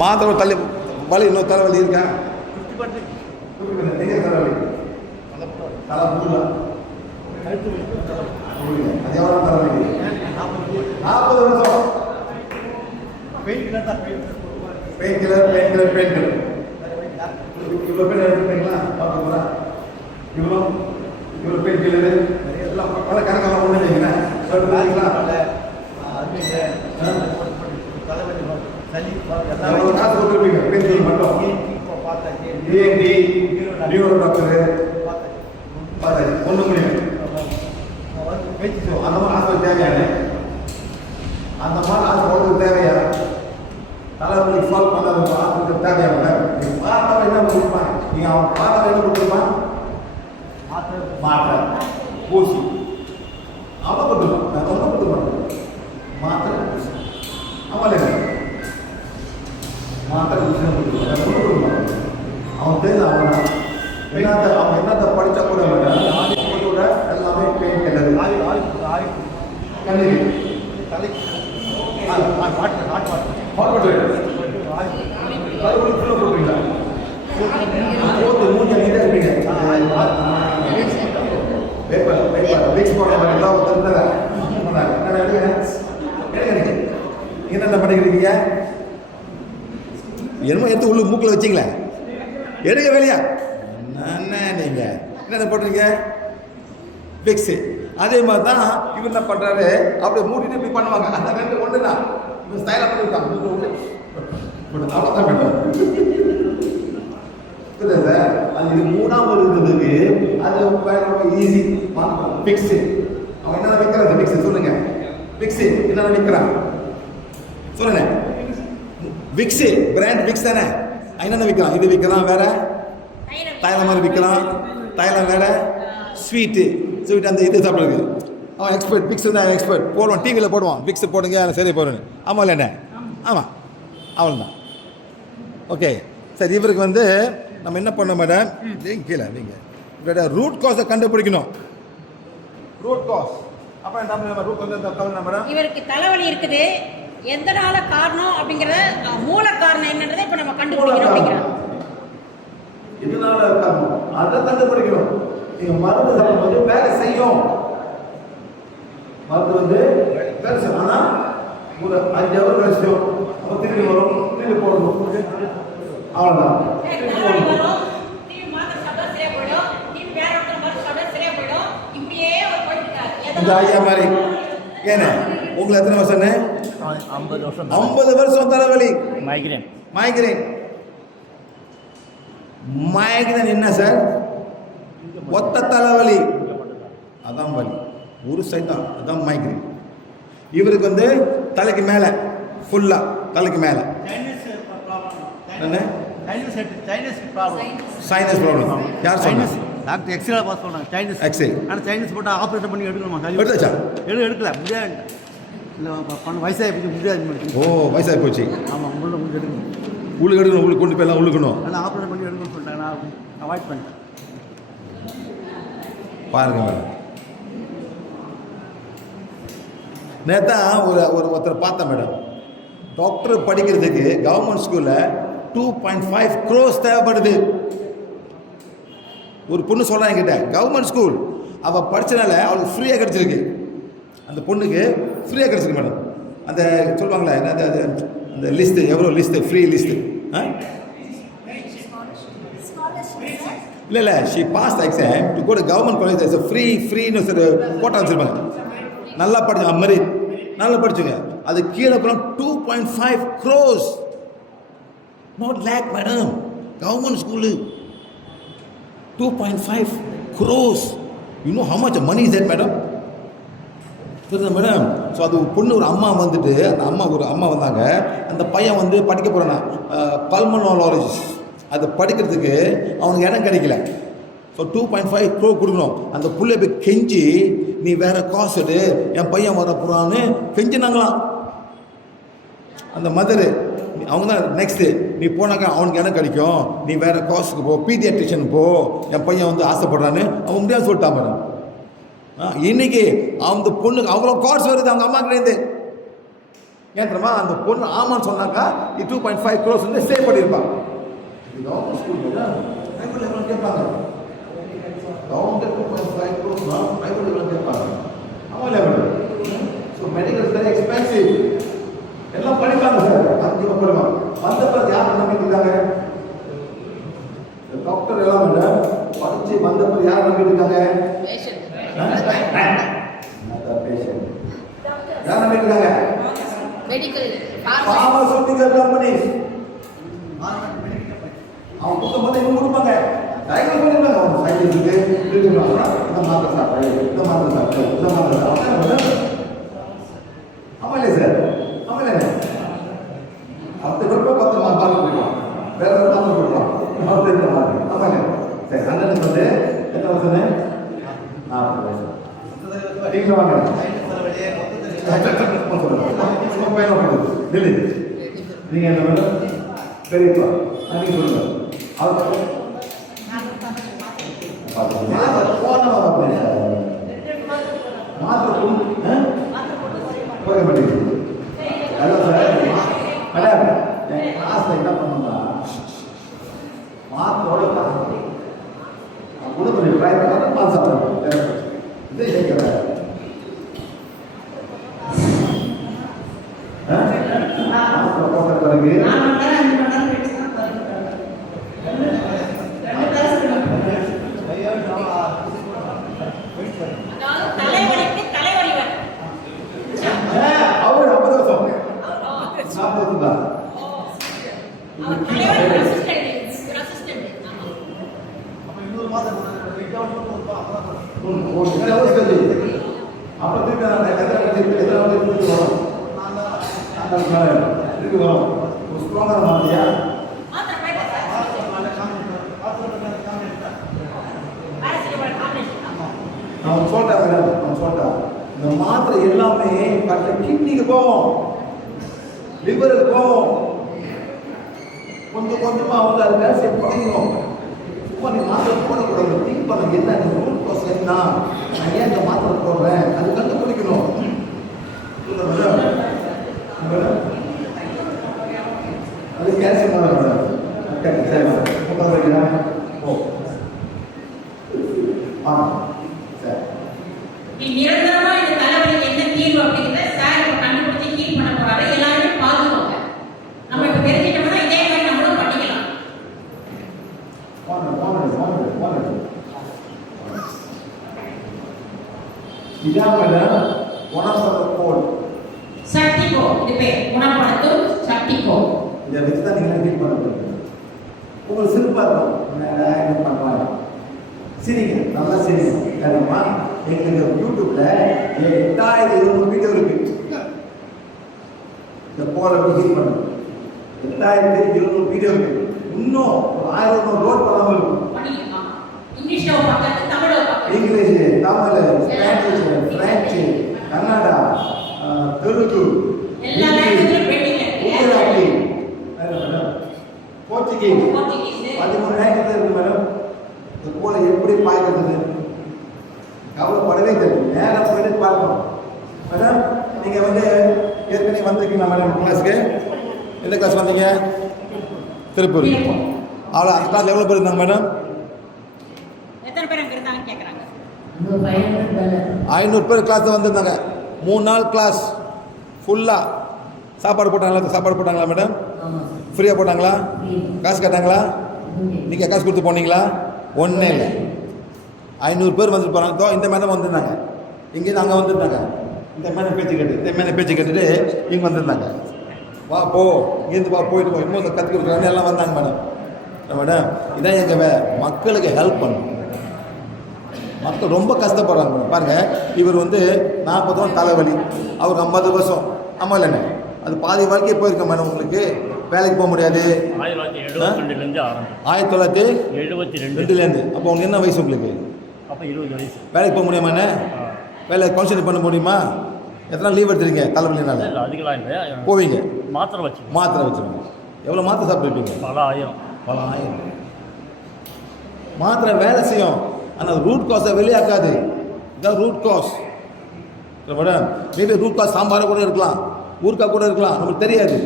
மாத்திரை தள்ளி வலி இன்னும் தலைவலி இருக்கா? தலைவலி தலை பூரா அது எவ்வளோ தலைவலி? 40 வருஷம். பெயின் கில்லர் இவ்வளோ பேர் எடுத்துட்டீங்களா? பார்த்துங்களா? இவ்வளோ பெயின் கில்லரு எல்லாம் பல கணக்கெல்லாம் ஒன்று இல்லைங்களா? சொல்லுங்களா? காசு கொடுத்துருப்பீங்க பெயின் கில்லர் மட்டும். டிஎன்டி நியூரோ டாக்டரு பார்த்தாச்சு ஒன்று முடியும். அந்த மாதிரி ஆஸ்பத்திரி தேவையான அந்த மாதிரி ஆஸ்பத்திரி தேவையா? தலைவலி சால்வ் பண்ணாத ஆஸ்பத்திரி தேவையான பார்த்தா என்ன கொடுப்பான்? நீங்கள் அவன் பார்த்தா என்ன கொடுத்துருப்பான்? மாத்திரை ஊசி அவன் கொடுத்துருப்பான். நான் ஒன்றும் கொடுத்துருப்பான். மாத்திரை ஊசி அவன் இல்லை மாத்திரை ஊசி கொடுத்துருப்பான். ஒன்றும் கொடுப்பான். அவன் தெரிஞ்ச அவன் என்னத்தை படித்தா கூட கூட எல்லாமே பெயின் கில்லர் கண்ணீர் என்னென்ன பண்ணிக்கிறீங்க? என்னமோ எடுத்து உள்ள மூக்கில் வச்சிங்களே எடுக்க வெளியா என்ன நீங்கள் என்னென்ன பண்ணுறீங்க? ஃபிக்ஸு. அதே மாதிரி தான் இவர் என்ன பண்ணுறாரு, அப்படியே மூடிட்டு இப்படி பண்ணுவாங்க. அந்த ரெண்டு ஒன்று தான் இவன் ஸ்டைலாக பண்ணியிருக்காங்க. அவ்வளோதான் மேடம் புரியுது சார். அது இது மூணாவது இருக்கிறதுக்கு அது ஈஸி ஃபிக்ஸு. அவன் என்னென்ன விற்கிறான்? ஃபிக்ஸு சொல்லுங்க. ஃபிக்ஸு என்னென்ன விற்கிறான் சொல்லுங்க. விக்ஸு பிராண்ட் விக்ஸ் தானே. என்னென்ன விற்கிறான்? இது விற்கிறான், வேற தைலம் மாதிரி விற்கிறான், தைலம் வேற, ஸ்வீட்டு அந்த இது சாப்பிடுறது. அவன் எக்ஸ்பர்ட் விக்ஸ் தான் எக்ஸ்பர்ட். போடுவான், டிவியில் போடுவான் விக்ஸ் போடுங்க சரி போடுன்னு. ஆமாம் இல்லை என்ன? ஆமாம் அவ்வளோதான். ஓகே சரி. இவருக்கு வந்து நம்ம என்ன பண்ண மேடம், கீழே இவரோட ரூட் காஸை கண்டுபிடிக்கணும். ரூட் காஸ் அப்போ நம்ம ரூட் காஸ் மேடம் இவருக்கு தலைவலி இருக்குது, எதனால காரணம் அப்படிங்கிறத மூல காரணம் என்னன்றதை இப்போ நம்ம கண்டுபிடிக்கணும் அப்படிங்கிறோம். இதனால காரணம் அதை கண்டுபிடிக்கணும். நீங்க மருந்து சாப்பிடும்போது வேலை செய்யும். மருந்து வந்து வேலை செய்யும். ஆனால் ஒரு 5 ஹவர் வேலை செய்யும். அப்போ திரும்பி வரும், திரும்பி போடணும். அவ்வளோதான். இந்த ஐயா மாதிரி ஏன்னா உங்களுக்கு எத்தனை வருஷம்? 50 வருஷம். 50 வருஷம் தலைவலி. மைக்ரேன் என்ன சார்? ஒத்த தலைவலி, அதான் வலி ஒரு சைட் தான், அதான் மைக்ரேன். இவருக்கு வந்து தலைக்கு மேலே ஃபுல்லாக தலைக்கு மேலே சைனஸ் ப்ராப்ளம். யார் சொன்னாங்க? டாக்டர் எக்ஸ்ரே பாஸ் பண்ணாங்க. Sinus X-ray. ஆனால் சைனஸ் போட்டால் ஆப்ரேஷன் பண்ணி எடுக்கணுமா? எடுத்தாச்சா? எடுக்கல முடியாது. இல்லை வயசாகி போச்சு முடியாது. ஓ வயசாகி போச்சு. ஆமாம் உங்களுக்கு எடுக்கணும். உள்ளுக்கு எடுக்கணும், உள்ளுக்கு கொண்டு போயெல்லாம் உள்ளுக்கணும். ஆனால் ஆப்ரேஷன் பண்ணி எடுக்கணும்னு சொல்லிட்டாங்க. நான் அவாய்ட் பண்ணிட்டேன். பாருங்க மேடம், நேற்று ஒருத்தர் பார்த்தேன் மேடம். டாக்டர் படிக்கிறதுக்கு கவர்மெண்ட் ஸ்கூலில் 2.5 crores தேவைப்படுது. ஒரு பொண்ணு சொல்கிறாங்க என்கிட்ட, கவர்மெண்ட் ஸ்கூல் அவள் படித்தனால அவளுக்கு ஃப்ரீயாக கிடச்சிருக்கு. அந்த பொண்ணுக்கு ஃப்ரீயாக கிடச்சிருக்கு மேடம். அந்த சொல்லுவாங்களே அந்த லிஸ்ட்டு, எவ்வளோ லிஸ்ட்டு, ஃப்ரீ லிஸ்ட்டு. இல்லை she pass the exam to go to government college. ஃப்ரீன்னு போட்டா வச்சுருப்பாங்க. நல்லா படிச்சு அது மாதிரி நல்லா படிச்சுங்க. அது கீழே போனால் 2.5 crores, not lakh madam. Government school 2.5 crores. You know how much money is that madam? புரியுதா மேடம்? ஸோ அது பொண்ணு ஒரு அம்மா வந்துட்டு, அந்த ஒரு அம்மா வந்தாங்க. அந்த பையன் வந்து படிக்க போகிறானா பல்மனாலஜிஸ்ட். அதை படிக்கிறதுக்கு அவனுக்கு இடம் கிடைக்கல. ஸோ 2.5 crore கொடுக்கணும். அந்த புள்ளை போய் கெஞ்சி, நீ வேற காசு எடு, என் பையன் வர போகிறான்னு கெஞ்சினாங்களாம். அந்த மதரு அவங்க தான் நெக்ஸ்ட்டு, நீ போனாக்கா அவனுக்கு இடம் கிடைக்கும், நீ வேற காசுக்கு போ, பீடியாட்ரிஷன் போ, என் பையன் வந்து ஆசைப்படுறான்னு அவன் முடியாது சொல்லிட்டான் மேடம். இன்னைக்கு அந்த பொண்ணுக்கு அவ்வளோ கார்ட்ஸ் வருது அவங்க அம்மா கிட்டேருந்து. ஏன் தெரியுமா, அந்த பொண்ணு ஆமான்னு சொன்னாக்கா 2.5 crores வந்து சேவ் பண்ணியிருப்பாங்க. இது கவர்மெண்ட் ஸ்கூல் பிரைவேட் லெவலில் கேட்பாங்க. கவர்மெண்ட் 2.5 crores பிரைவேட் லெவலில் கேட்பாங்க. ஆமாம் level. So medical very expensive. எல்லாம் படிப்பாங்க சார், அதிகமாக படிப்பாங்க. வந்த பிறகு யார் நம்பிட்டு இருக்காங்க? டாக்டர் எல்லாம் படிச்சு வந்த பிறகு யார் நம்பிட்டு இருக்காங்க? யார் நம்பிட்டு இருக்காங்க? Pharmaceutical companies. அவங்க கொடுக்கும்போது இவங்க கொடுப்பாங்க, டயக்னோஸ் பண்ணிருப்பாங்க. அவங்க சைடுக்கு இந்த மாத்திரை சாப்பிடு, இந்த மாத்திரை சாப்பிடு, இந்த மாத்திரை சாப்பிடு. ஆமா இல்லையா சார்? ஆமா இல்லையா? 10 பேர் 10 மாத்திரை கொடுக்கலாம், வேற ஒரு மாத்திரை கொடுக்கலாம். ஆமா இல்லையா? சரி, அண்ணனுக்கு வந்து எத்தனை வருஷம்? 40 வயசு. நீங்க வாங்க. நீங்க என்ன பண்ண பெரியப்பா நீங்க சொல்லுங்க. என்ன பண்ணுங்க, மாத்தோட குடும்ப ட்ரை பண்ண பால் சாப்பிடுங்க. இதை கேட்கிறேன். இந்த மாத்திரை எல்லாமே கிட்னிக்கு போகும், லிவருக்கு போகும். கொஞ்சம் கொஞ்சமா வந்து அது வேலை செய்ய பழகணும். சும்மா நீ மாத்திரை போடக்கூடாது. திங்க் பண்ண என்ன ரூட் ப்ராசஸ் என்ன, நான் ஏன் இந்த மாத்திரை போடுறேன், அது கண்டுபிடிக்கணும். அது கேல்சியம் நிரந்தரமா இந்த தலைவலிக்கு என்ன தீர்வு அப்படிங்கிறத சார் இப்ப கண்டுபிடிச்சு ஹீல் பண்ண போறாரு. எல்லாருமே பாத்துக்கோங்க. நம்ம இப்ப தெரிஞ்சிட்டோம்னா இதே மாதிரி நம்மளும் பண்ணிக்கலாம். இதான் மேடம் குணப்படுத்தும் சக்திகோ. இது பேர் குணப்படுத்தும் சக்திகோ. இதை வச்சு தான் நீங்க ஃபீல் பண்ண முடியும். உங்களுக்கு சிரிப்பா இருக்கும், என்ன பண்ணுவாங்க, சிரிங்க, நல்லா சிரிங்க. ஏன்னா எங்களுக்கு யூடியூப்ல 8200 வீடியோ இருக்கு. இந்த போல ஹீல் பண்ண 8200 வீடியோ இருக்கு. இன்னும் ஒரு 1000 லோட் பண்ணாம இருக்கும். இங்கிலீஷ்ல பார்க்கறது, தமிழ்ல பார்க்கறது, English, Tamil, Spanish, French, Kannada, Telugu, எல்லா லாங்குவேஜ்லயும் பெண்டிங்ல குஜராத்தி, போர்ச்சுகீஸ் 13 லாங்குவேஜ் இருக்கு மேடம். இந்த போல எப்படி பாய்க்கிறது கவலைப்படவே தெரியும். நேரம் போயிட்டு பார்க்கணும் மேடம். நீங்க வந்து ஏற்கனவே வந்திருக்கீங்களா மேடம் கிளாஸ்க்கு? எந்த கிளாஸ் வந்தீங்க? திருப்பூர். அவ்வளோ அந்த கிளாஸ் எவ்வளோ பேர் இருந்தாங்க மேடம்? எத்தனை பேர் அங்க இருந்தாங்க கேக்குறாங்க. 500 பேர் கிளாஸ் வந்திருந்தாங்க. 3 நாள் கிளாஸ் ஃபுல்லாக. சாப்பாடு போட்டாங்களா? சாப்பாடு போட்டாங்களா மேடம்? ஃப்ரீயாக போட்டாங்களா? காசு கேட்டாங்களா? நீங்கள் காசு கொடுத்து போனீங்களா? ஒன்றே இல்லை. 500 பேர் வந்துட்டு போகிறாங்க. இந்த மேடம் வந்திருந்தாங்க, இங்கேருந்து அங்கே வந்திருந்தாங்க. இந்த மேடம் பேச்சு கேட்டுட்டு இங்கே வந்திருந்தாங்க. வா போ, இங்கேருந்து வா, போயிட்டு போ, இன்னும் கற்றுக் கொடுக்குறாங்க. எல்லாம் வந்தாங்க மேடம். மேடம் இதான் எங்கள் மக்களுக்கு ஹெல்ப் பண்ணும். மக்கள் ரொம்ப கஷ்டப்படுறாங்க மேடம். பாருங்கள், இவர் வந்து 40 வருஷம் தலைவலி, அவர் 50 வருஷம். ஆமாம் இல்லைண்ணே, அது பாதி வாழ்க்கையே போயிருக்க மேடம். உங்களுக்கு வேலைக்கு போக முடியாது. 1972 அப்போ உங்களுக்கு என்ன வயசு உங்களுக்கு? அப்போ 20 வயசு. வேலைக்கு போக முடியுமாண்ணே? வேலை கவுன்சிலிங் பண்ண முடியுமா? எத்தனை லீவ் எடுத்துருக்கீங்க தலைவலினால? அதிகலாம் இல்லை, போவீங்க. மாத்திரை வச்சுருங்க. எவ்வளோ மாத்திரை சாப்பிட்டுருப்பீங்க? பல ஆயிரம். மாத்திரை வேலை செய்யும், ஆனால் ரூட் காஸை வெளியாக்காது. இதான் root cause madam. Maybe root cause சாம்பாரை கூட இருக்கலாம், ஊருக்கா கூட இருக்கலாம், நமக்கு தெரியாது.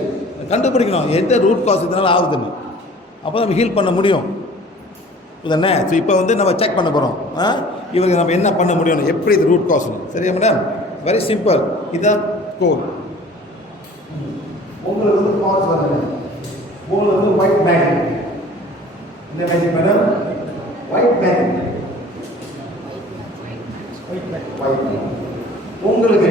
கண்டுபிடிக்கணும் எந்த ரூட் காஸ் இதனால் ஆகுதுன்னு, அப்போ நம்ம ஹீல் பண்ண முடியும். தானே? ஸோ இப்போ வந்து நம்ம செக் பண்ண போகிறோம், இவருக்கு நம்ம என்ன பண்ண முடியும், எப்படி இது ரூட் காஸ்னு. சரியா மேடம்? Very simple. இதான் கோல். உங்களுக்கு வந்து காஸ் வருது, உங்களுக்கு வந்து ஒயிட் மேக்னெட். இந்த மேஜிக் மேடம் ஒயிட் மேக்னெட். உங்களுக்கு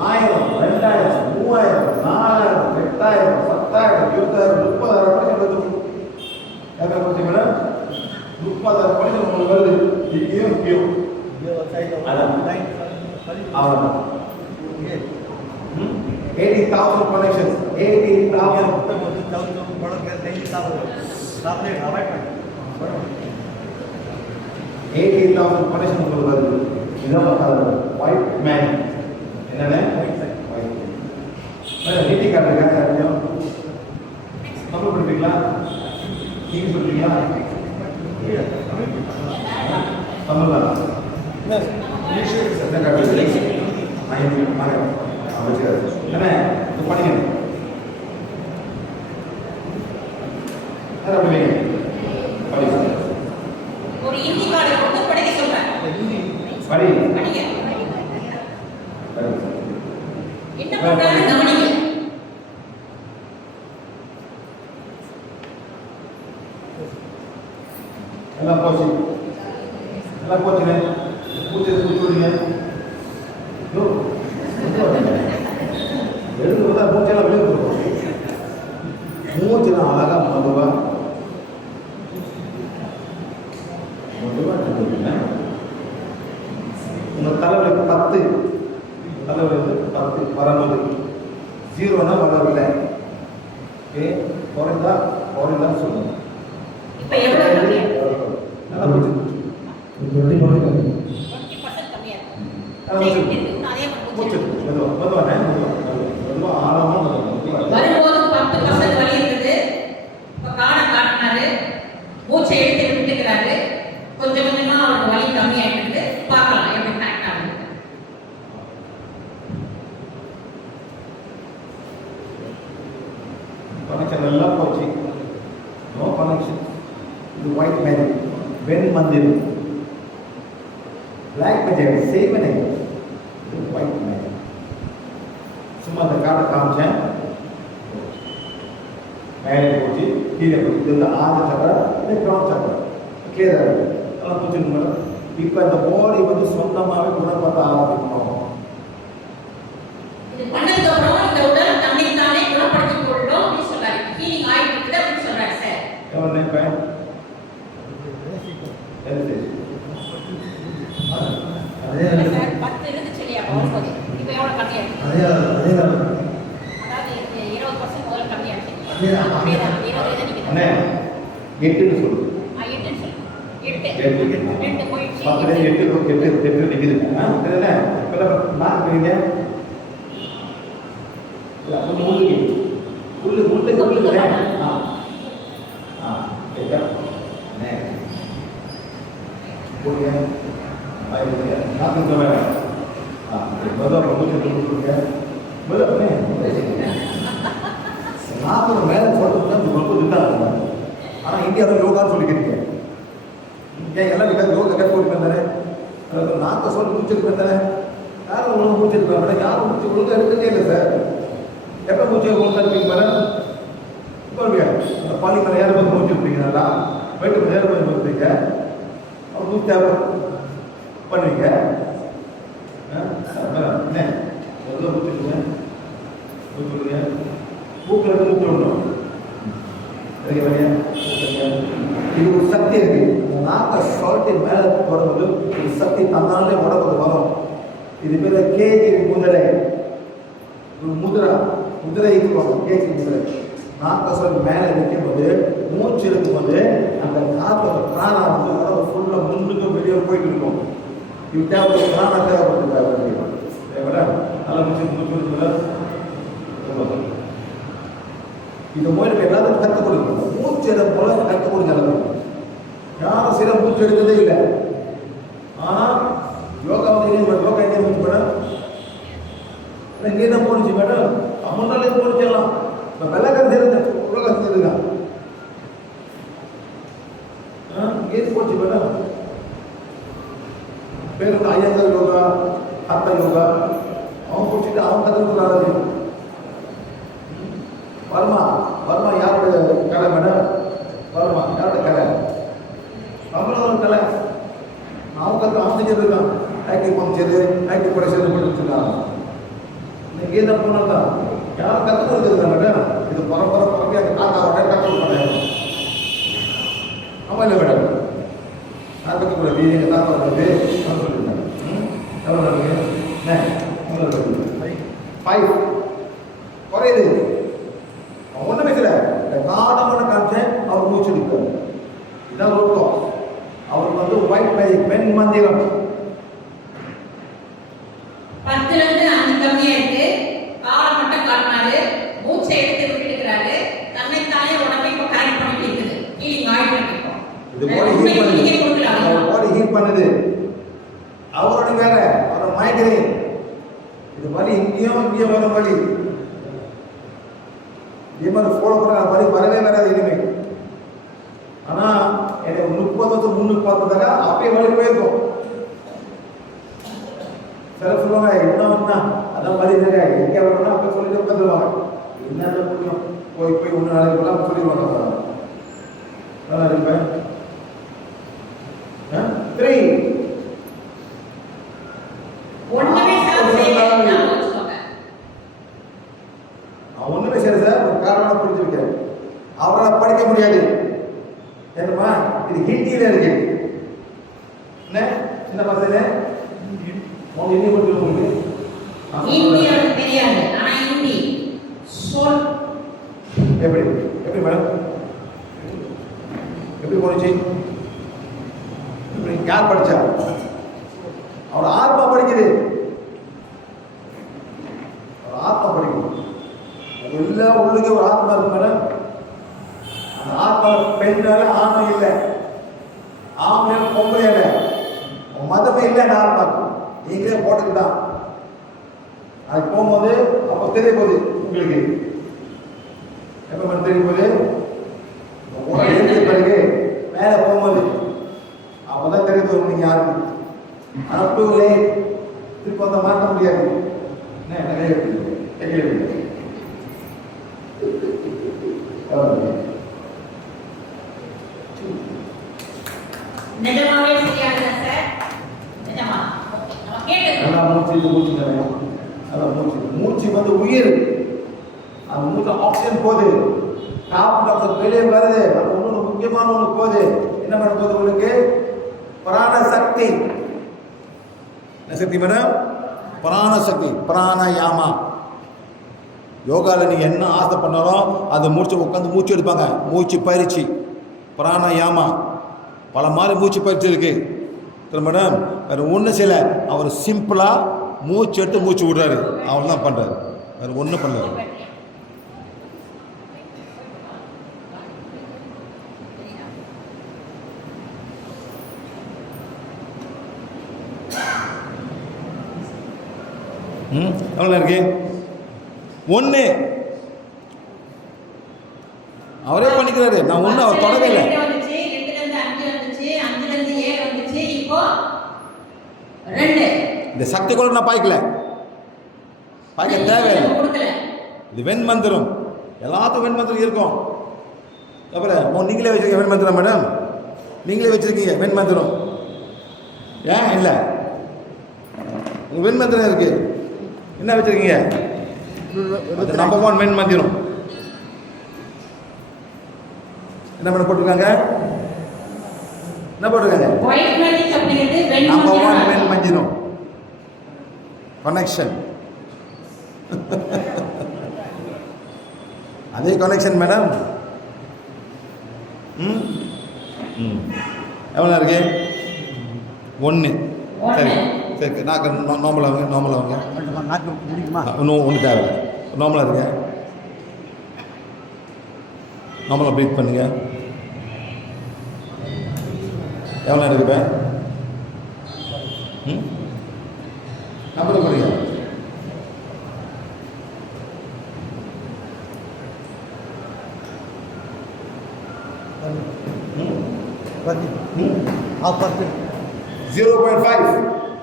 1000, 2000, 3000, 4000, 8000, 10000, 20000, 30000 எவ்வளோ கொடுத்து மேடம்? 30000 பணம் உங்களுக்கு வருது. இங்கேயும் இங்கேயும் அவ்வளோதான். 80,000 connections. 80,000 connections உங்களுக்கு வருது. இதான் ஒயிட் மேன். என்னென்ன நீட்டி காட்டுங்க. தமிழ் படிப்பீங்களா? நீங்க சொல்றீங்களா? தமிழ் தான். படிங்க. ஒரு இந்தி கார்டு கொடுத்து படிக்க சொல்றேன். படி. படிங்க. என்ன பண்றாங்க கவனிங்க. எல்லாம் போச்சு, எல்லாம் போச்சுங்க. பூச்சி விடுங்க. எழுதுறதா மூச்செல்லாம் வெளியே கொடுக்கும். மூச்சு நான் அழகா மெதுவா உங்க தலைவலிக்கு 10, தலைவலி வந்து 10 வரணுது. 0னா வரவில்லை. ஓகே, குறைந்தா குறைந்தான்னு சொல்லுங்க. இப்போ எவ்வளவு கம்மியா இருக்கு? நல்லா முடிச்சு 20% கம்மியா இருக்கு. அதே மூச்சு மெதுவா மெதுவானே மெதுவா ஆழமா வரும்போது 10% வலி இருந்தது. இப்போ காண காட்டினாரு, மூச்சை எடுத்து விட்டுக்கிறாரு. கொஞ்சம் கொஞ்சமா அவருக்கு வலி கம்மியாயிட்டு பார்க்கலாம் எப்படி கரெக்ட் ஆகுது. கனெக்ஷன் எல்லாம் போச்சு. No connection. இது ஒயிட் மேஜிக், வெண் மந்திரம். பிளாக் மேஜிக் செய்வனே. இது ஒயிட் மேஜிக். சும்மா அந்த கார்டை காமிச்சேன், மேலே போச்சு கீழே போச்சு. இது வந்து ஆறு சக்கரம், இது கிரவுண்ட் சக்கரம். கிளியராக இருக்குது. அதெல்லாம் புரிஞ்சுக்க மேடம். இப்போ இந்த பாடி வந்து சொந்தமாகவே குணப்படுத்த ஆரம்பிக்கணும். இது பண்ணதுக்கு அப்புறம் இந்த உடல் தன்னைத்தானே குணப்படுத்திக் கொள்ளும் அப்படின்னு சொல்றாரு. ஹீலிங் ஆயிட்டு இருக்குது அப்படின்னு சொல்றாரு சார். எவ்வளோ நினைப்பேன்? அதே சார் 10 இருந்துச்சு இல்லையா வரும்போது, இப்போ எவ்வளோ கம்மியாயிருக்கு? அதே அதே அதாவது 20% முதல்ல கம்மியாச்சு. அப்படியே தான் 20 தான் நீங்க அண்ணே 8ன்னு சொல்லு. 8 சொல்லு. 8 8 2 போயிடுச்சு. 8 நிக்குது. சரிதானே? இப்ப மார்க் பண்ணீங்க. கொஞ்சம் உள்ளுக்கு கேட்டா அண்ணே போடுங்க. ஆயிடுங்க. நாக்கு சொல்லுங்க. முதல்ல மூச்சு கொடுங்க. முதல்ல நாக்கு மேலே போட்டு ரொம்ப இருந்தாங்க. ஆனால் இந்தியாவில் யோகான்னு சொல்லிக்கிறீங்க. ஏன் எல்லாம் நீங்கள் யோகா கற்று கொடுத்தானே? நாக்க சொல்லி மூச்சிருப்பேன் தானே? யாரும் ஒழுங்கு மூச்சிருப்பேன் மேடம். யாரும் மூச்சு ஒழுங்காக எடுக்கிறதே இல்லை சார். எப்போ மூச்சு ஒழுங்காக இருப்பீங்க மேடம்? இப்போ அந்த பள்ளி மேலே ஏற போது மூச்சு இருப்பீங்களா? போயிட்டு மேலே போய் கொடுப்பீங்க. அவர் மூச்சு தேவை பண்ணுவீங்க. மேடம் என்ன எவ்வளோ மூச்சுருங்க? மூச்சுடுங்க. மூக்கில் மூச்சு விடணும். இது ஒரு சக்தி இருக்கு. நாக்க சால்ட்டி மேலே போடும்போது ஒரு சக்தி தன்னாலே உடம்புக்கு வரும். இது பேர் கேஜி முதலை. முதிரை கேஜி முதலை. நாக்க சால்ட் மேலே வைக்கும் போது மூச்சு இருக்கும்போது அந்த காற்று பிராணா வந்து உடம்பு ஃபுல்லாக முன்னுக்கு வெளியே போயிட்டு இருக்கும். இது தேவை பிராணா தேவைப்படுது. நல்லா மூச்சு இந்த மொழி எல்லாத்துக்கும் கற்றுக் கொடுக்கணும். மூச்சு எடுக்கும் போல கற்றுக் கொடுங்க. யாரும் சில மூச்சு எடுக்கிறதே இல்லை. ஆனால் யோகா வந்து யோகா எங்கே மூச்சு மேடம்? இங்கே தான் போணுச்சு மேடம். முன்னாலே போட்டுக்கலாம். இப்போ வெள்ளக்காரன் செய்யறது உலகம் செஞ்சிருக்கான். ஏன் போச்சு மேடம்? பேர் வந்து ஐயங்கார் யோகா, ஹத்த யோகா. அவன் பிடிச்சிட்டு அவன் கற்றுக்கிறாரு. வர்மா வர்மா யாரோட கடை மேடம்? வர்மா யாரோட கடை? நம்மளோட கடை. அவன் கற்று அவன் செஞ்சிருக்கான். ஆக்டிவ் பங்க்சரு ஆக்டிவ் ப்ரெஷர் பண்ணிட்டுருக்காங்க. இன்னைக்கு என்ன பண்ணா யாரும் கற்றுக்கிறது மேடம்? இது பரம்பரை அந்த காத்தாவோட கற்றுக் ஆமாம் இல்லை மேடம்? நான் கற்றுக்கூட வீடு தாத்தா வந்து சொல்லியிருந்தாங்க. எவ்வளோ இருக்கு? 5 குறையுது. ஒன்றுமே இல்லை. காரணமான கான்செப்ட் அவர் மூச்செடுப்பார். இதான் நோக்கம். அவருக்கு வந்து ஒயிட் மேஜிக் பெண் மந்திரம் 10ல இருந்து 5 கம்மியா இருக்கு. காலை மட்டும் காட்டினாரு, மூச்சை எடுத்து விட்டுக்கிறாரு. தன்னைத்தானே உடம்பை இப்போ கரெக்ட் பண்ணிட்டு இருக்குது. ஹீலிங் ஆயிட்டு இருக்கு. இது பாடி ஹீட் பண்ணுது. அவர் பாடி ஹீட் பண்ணுது. அவரோட வேற அவரோட மைக்ரேன். இது வலி இங்கேயும் வரும் வலி. இதே மாதிரி ஃபாலோ பண்ண வலி வரவே வராது இனிமே. ஆனால் எனக்கு 30 வருஷம் முன்னுக்கு பார்த்ததாக அப்பயே வலி போயிருக்கும். சில சொல்லுவாங்க என்ன அதான் வலி இல்லைங்க எங்கே வரணும்னா அப்போ சொல்லிட்டு உட்காந்துருவாங்க. என்ன புரியும் போய் ஒன்று நாளைக்கு போல சொல்லிடுவாங்க. இருப்பேன் 3 ஒண்ணுமே செய்யல. ஒண்ணுமே சரி சார். ஒரு காரணம் புரிஞ்சுருக்கேன். அவரால் படிக்க முடியாது. என்னமா இது ஹிந்தியில இருக்கு. என்ன சின்ன பசங்க அவங்க ஹிந்தி படிச்சு ஹிந்தி அவருக்கு தெரியாது. ஆனா ஹிந்தி சொல் எப்படி மேடம்? எப்படி போனுச்சு? எப்படி யார் படிச்சா? அவர் ஆத்மா படிக்குது. அவர் ஆத்மா படிக்குது. எல்லா உள்ளுக்கு ஒரு ஆத்மா இருக்கு மேடம். அந்த ஆத்மா பெண்ணால ஆணும் இல்லை, ஆம்பளை பொம்பளை இல்லை, மதமே இல்லை. அந்த ஆத்மா நீங்களே போட்டுக்கிட்டான். அது போகும்போது அப்போ தெரிய போகுது உங்களுக்கு. எப்போ மேடம் தெரிய போகுது? எழுதி பிறகு மேலே போகும்போது அப்போதான் தெரியுது நீங்க யாருக்கு. ஆனால் டூ லேட். திருப்பி வந்து மாற்ற முடியாது. நிஜமாவே சரியானதா சார்? நிஜமா? நம்ம கேட்டது மூச்சு வந்து உயிர். அந்த மூச்சு ஆக்சிஜன் போகுது, கார்பன் டை ஆக்சைடு வெளியே வருது. அது ஒன்று முக்கியமான ஒன்று போகுது. என்ன பண்ண போகுது உங்களுக்கு? பிராணசக்தி. என்ன சக்தி மேடம்? பிராணசக்தி. பிராணயாமா. யோகாவில் நீங்கள் என்ன ஆசை பண்ணாலும் அதை மூச்சு உட்காந்து மூச்சு எடுப்பாங்க. மூச்சு பயிற்சி பிராணயாமா. பல மாதிரி மூச்சு பயிற்சி இருக்கு மேடம். வேறு ஒன்றும் செய்யலை. அவர் சிம்பிளாக மூச்சு எடுத்து மூச்சு விடுறாரு. அவர் தான் பண்ணுறாரு. வேறு ஒன்றும் பண்ணல. எவ்வளோ இருக்கு? 1 அவரே பண்ணிக்கிறாரு. நான் ஒன்றும் அவர் தொடவே இல்லை. 2 இருந்து 5 வந்துச்சு, 5 இருந்து 7 வந்துச்சு, இப்போ 2. இந்த சக்தி கூட நான் பாய்க்கல தேவையில்லை. இது வெண் மந்திரம். எல்லாத்துக்கும் வெண் மந்திரம் இருக்கும். அப்புறம் நீங்களே வச்சிருக்கீங்க வெண் மந்திரம் மேடம். நீங்களே வச்சிருக்கீங்க வெண் மந்திரம். ஏன் இல்லை? வெண் மந்திரம் இருக்கு. என்ன வச்சிருக்கீங்க? நம்பர் 1 வெண் மந்திரம். என்ன பண்ண போட்டிருக்காங்க? என்ன போட்டிருக்காங்க? நம்பர் 1 வெண் மந்திரம். கனெக்ஷன். அதே கனெக்ஷன் மேடம். எவ்வளோ இருக்கு? 1. சரி சரி. நாக்கு நார்மலாக இன்னும் ஒன்றும் தேவையில்லை. நார்மலாக இருங்க. நார்மலாக ப்ரீத் பண்ணுங்க. எவ்வளோ இருக்கு இப்போ? நம்பர் பண்ணுங்க. நீ ஆஃப் 0.5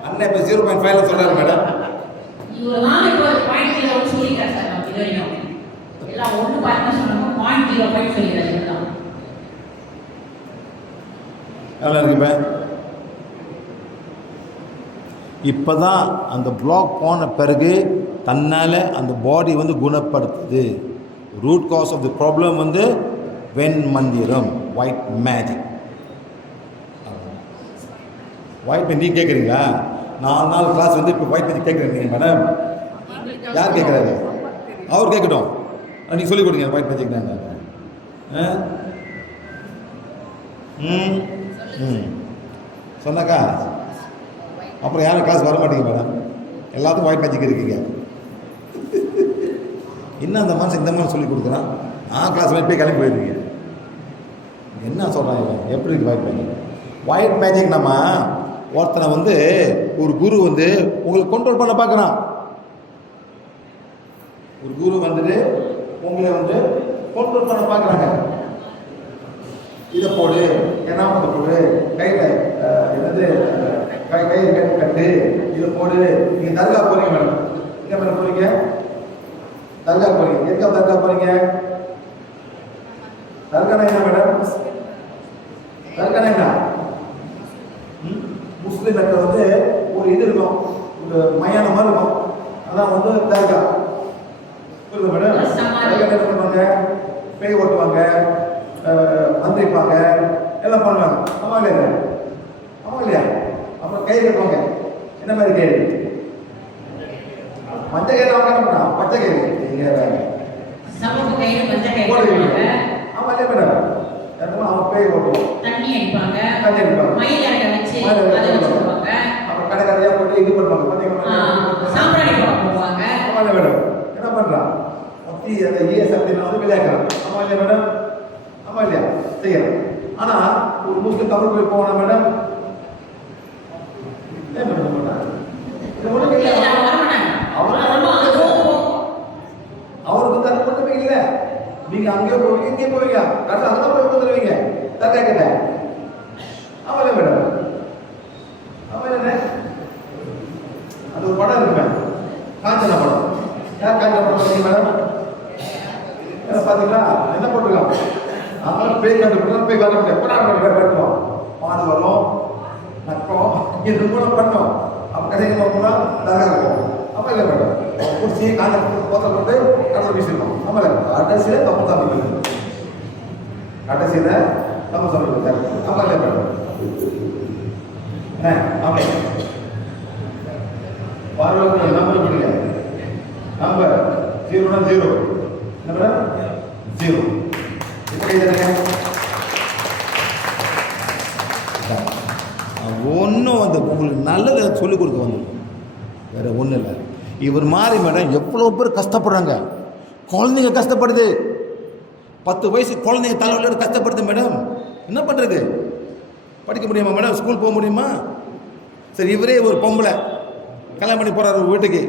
அண்ணன் இப்போ 0.5ல சொல்றாரு மேடம். இவர் தான் இப்போ பாயிண்ட் 0 சொல்லிட்டார் சார். நம்ம இது வரையும் எல்லாம் ஒன்று பார்த்து சொன்னாங்க. பாயிண்ட் 0 சொல்லிடுறாரு எல்லாம். நல்லா இருக்குப்பா. இப்போதான் அந்த பிளாக் போன பிறகு தன்னால் அந்த பாடி வந்து குணப்படுத்துது. Root cause of the problem வந்து வெண் மந்திரம், ஒயிட் மேஜிக். ஒயிட் மேஜிக் நீ கேட்குறீங்களா? 4 நாள் கிளாஸ் வந்து இப்போ ஒயிட் மேஜிக் கேட்குறீங்க மேடம். யார் கேட்குறாரு? அவர் கேட்கட்டும். நீங்கள் சொல்லிக் கொடுங்க ஒயிட் மேஜிக் நான் சொன்னாக்கா அப்புறம் யாரும் கிளாஸ் வர மாட்டேங்க மேடம். எல்லாத்துக்கும் ஒயிட் மேஜிக் இருக்கீங்க. என்ன அந்த மனுஷன் இந்த மாதிரி சொல்லி கொடுக்குறான்? கிளாஸ் போய் கிளம்பி போயிருக்கீங்க. என்ன சொல்கிறாங்க? எப்படி இருக்கு ஒயிட் மேஜிக்? ஒயிட் மேஜிக் நம்ம ஒருத்தனை வந்து ஒரு குரு வந்து உங்களுக்கு கண்ட்ரோல் பண்ண பார்க்குறான். ஒரு குரு வந்துட்டு உங்களை வந்து கண்ட்ரோல் பண்ண பார்க்குறாங்க. இதை போடு, என்னாமத்தை போடு, கையில் என்னது கையை கட்டு, இதை போடு. நீங்கள் தர்கா போகிறீங்க மேடம். எங்கே மேடம் போகிறீங்க? தர்கா போகிறீங்க. எதுக்காக தர்கா போகிறீங்க? தர்கானா என்ன மேடம்? தர்கானா என்ன? முஸ்லீம் இடத்துல வந்து ஒரு இது இருக்கும், ஒரு மயான மாதிரி இருக்கும். அதான் வந்து தர்கா. புரியுது மேடம்? தர்கா என்ன பண்ணுவாங்க? பேய் ஓட்டுவாங்க, மந்திரிப்பாங்க, எல்லாம் பண்ணுவாங்க. ஆமா இல்லையா? ஆமா இல்லையா? அப்புறம் கயிறு கட்டுவாங்க. என்ன மாதிரி கயிறு? மஞ்சள் கயிறு. அவங்க என்ன பண்ணா? பச்சை கயிறு. போடுவீங்க. ஆமா இல்லையா மேடம்? அவன் பேய் ஓட்டுவோம், தண்ணி அடிப்பாங்க, மயில் இறக்க வச்சு அப்புறம் கடை கடையா போட்டு இது பண்ணுவாங்க. சாம்பிராணி போடுவாங்க. ஆமா இல்லையா மேடம்? என்ன பண்றான்? அப்படி அந்த ஈய சக்தி வந்து விளையாடுறான். ஆமா இல்லையா மேடம்? ஆமா இல்லையா? செய்யலாம். ஆனா ஒரு முஸ்லிம் தமிழ் போய் போனா மேடம், ஏன் மேடம் அவருக்கு தர மட்டுமே இல்ல. நீங்க அங்கே போவீங்க, இங்கே போவீங்க, கரெக்டா அங்கதான் போய் உட்காந்துருவீங்க தர்கா கிட்ட. ஆமா இல்லையா மேடம்? ஆமா இல்லையா? அது ஒரு படம் இருக்கு மேடம், காஞ்சனா படம். யார் காஞ்சனா படம் பார்த்தீங்க மேடம்? பாத்தீங்களா? என்ன போட்டுருக்கான்? அவன் பேய் கண்டுபிடிச்சா பேய் வரவில்லை. வரட்டும், மாடு வரும், நக்கம், இது கூட பண்ணோம். அப்போ கடைக்கு போனால் தர்கா இருக்கும். அப்போ இல்லை மேடம், குடிச்சி காஞ்ச போத்த போட்டு கடவுள் வீசிருக்கோம். ஆமா இல்லை? கடைசியில் தப்பு சாமி, கடைசியில் தப்பு சாமி. ஆமா இல்லை மேடம்? ஆமா. பார்வை நம்பர் படிங்க. நம்பர் 0 என்ன மேடம்? 0. ஒன்றும் வந்து உங்களுக்கு நல்லதை சொல்லிக் கொடுக்க வந்து வேற ஒன்றும் இல்லை. இவர் மாதிரி மேடம் எவ்வளோ பேர் கஷ்டப்படுறாங்க. குழந்தைங்க கஷ்டப்படுது. 10 வயசு குழந்தைங்க தலைவலோடு கஷ்டப்படுது மேடம். என்ன பண்ணுறது? படிக்க முடியுமா மேடம்? ஸ்கூல் போக முடியுமா? சரி, இவரே ஒரு பொம்பளை கல்யாணம் பண்ணி போகிறார் ஒரு வீட்டுக்கு.